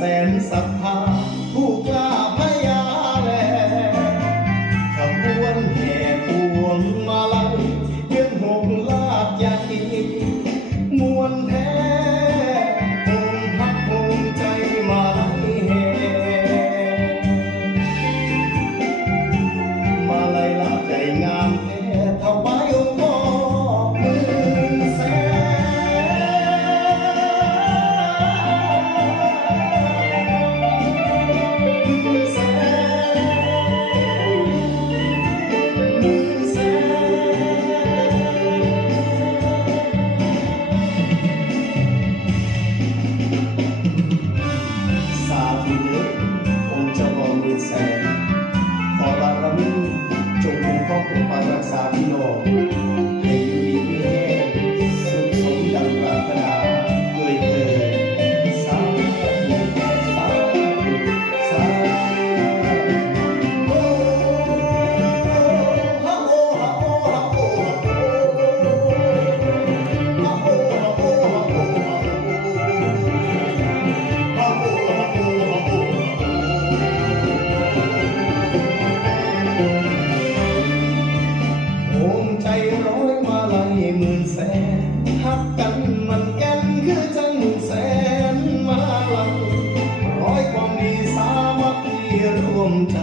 แสนศรัทธา para sa Pinoy. ร้อยมาลัยหมื่นแสนหักกันมันแก่นคือจังหมื่นแสนมาลัยร้อยความดีสามัคคีรวมใจ